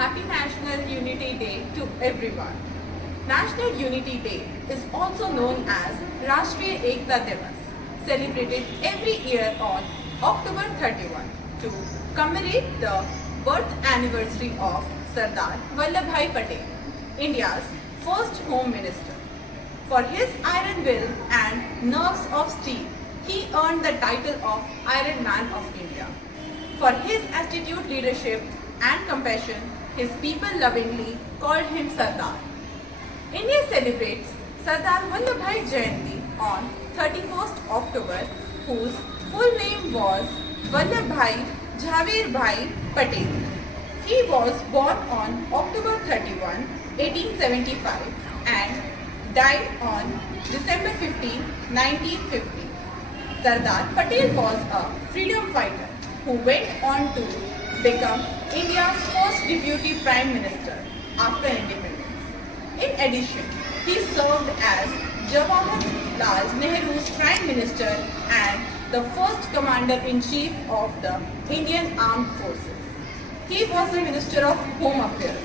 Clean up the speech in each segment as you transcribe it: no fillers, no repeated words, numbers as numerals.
Happy National Unity Day to everyone. National Unity Day is also known as Rashtriya Ekta Divas, celebrated every year on October 31 to commemorate the birth anniversary of Sardar Vallabhbhai Patel, India's first Home Minister. For his iron will and nerves of steel, he earned the title of Iron Man of India. For his attitude, leadership and compassion, his people lovingly called him Sardar. India celebrates Sardar Vallabhbhai Jayanti on 31st October, whose full name was Vallabhbhai Chhavi Patel. He was born on October 31, 1875 and died on December 15, 1950. Sardar Patel was a freedom fighter who went on to become India's first Deputy Prime Minister after independence. In addition, he served as Jawaharlal Nehru's Prime Minister and the first Commander-in-Chief of the Indian Armed Forces. He was the Minister of Home Affairs.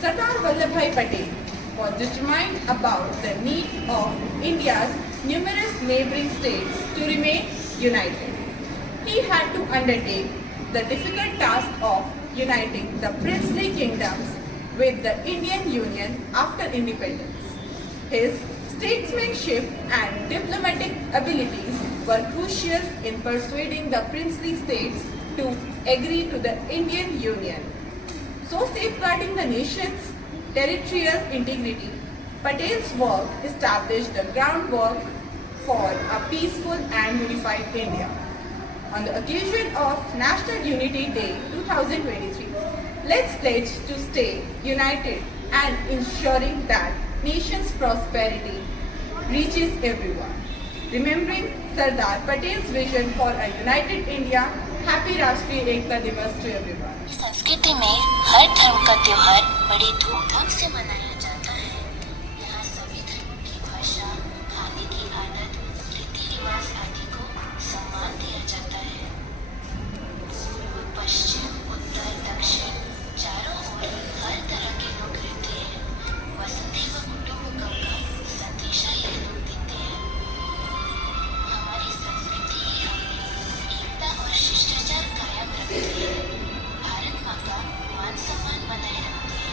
Sardar Vallabhbhai Patel was determined about the need of India's numerous neighbouring states to remain united. He had to undertake the difficult task of uniting the princely kingdoms with the Indian Union after independence. His statesmanship and diplomatic abilities were crucial in persuading the princely states to agree to the Indian Union. So safeguarding the nation's territorial integrity, Patel's work established the groundwork for a peaceful and unified India. On the occasion of National Unity Day 2023, let's pledge to stay united and ensuring that nation's prosperity reaches everyone. Remembering Sardar Patel's vision for a united India, Happy Rashtriya Ekta Diwas to everyone. संस्कृति में हर धर्म का त्योहार बड़ी धूमधाम से मनाया जाता है। यहाँ सभी धर्मों की भाषा, खाने की आदत, रीति रिवाज आदि को सम्मान दिया जाता है। पूर्व, पश्चिम, उत्तर, दक्षिण चारों ओर हर तरह के लोग रहते हैं। वसुधैव कुटुंबकम का संदेशा ये लोग देते हैं। हमारी संस्कृति ही हमें एकता और शिष्टाचार कायम रखती है। भारत माँ का मान सम्मान बनाए रखती है।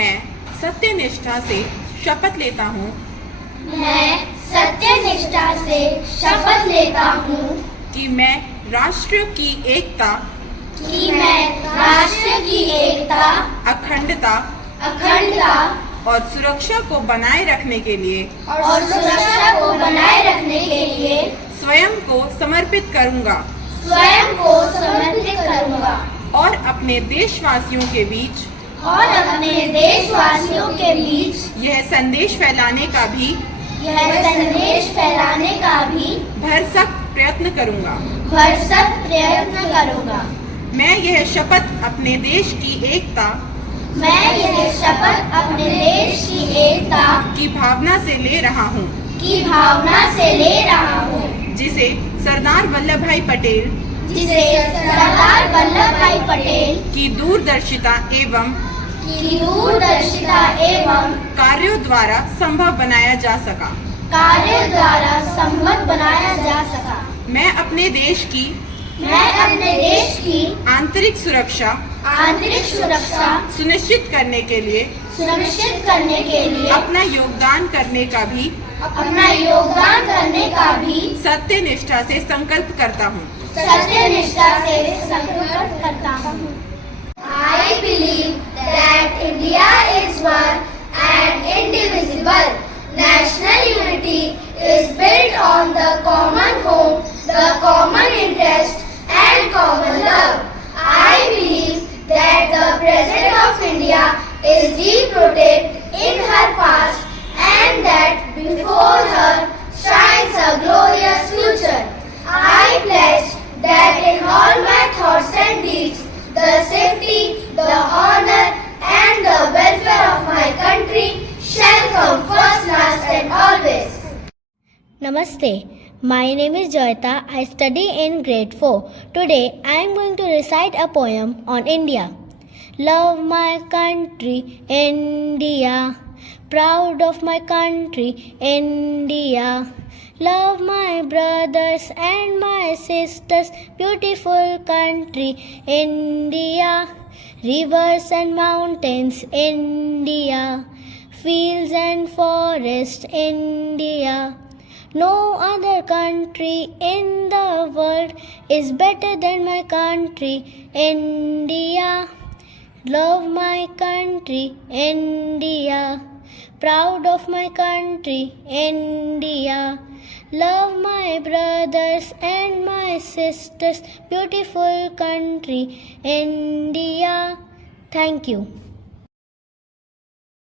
मैं सत्यनिष्ठा से शपथ लेता हूँ कि मैं राष्ट्र की एकता, अखंडता अखंडता और सुरक्षा को बनाए रखने के लिए स्वयं को समर्पित करूंगा और अपने देशवासियों के बीच यह संदेश फैलाने का भी भरसक प्रयत्न करूंगा। मैं यह शपथ अपने देश की एकता की भावना से ले रहा हूँ जिसे सरदार वल्लभ भाई पटेल की दूरदर्शिता एवं कार्यों द्वारा संभव बनाया जा सका। मैं अपने देश की आंतरिक सुरक्षा सुनिश्चित करने के लिए अपना योगदान करने का भी सत्यनिष्ठा से संकल्प करता हूँ। I believe that India is one and indivisible. National unity is built on the common home, the common interest and common love. I believe that the present of India is deep rooted in her past and that before her shines a glorious future. I pledge that in all my thoughts and deeds, the safety, the honor and the welfare of my country shall come first, last and always. Namaste. My name is Joyita. I study in grade 4. Today I am going to recite a poem on India. Love my country, India. Proud of my country, India. Love my brothers and my sisters, beautiful country, India. Rivers and mountains, India. Fields and forests, India. No other country in the world is better than my country, India. Love my country, India. Proud of my country, India. Love my brothers and my sisters, beautiful country, India. Thank you.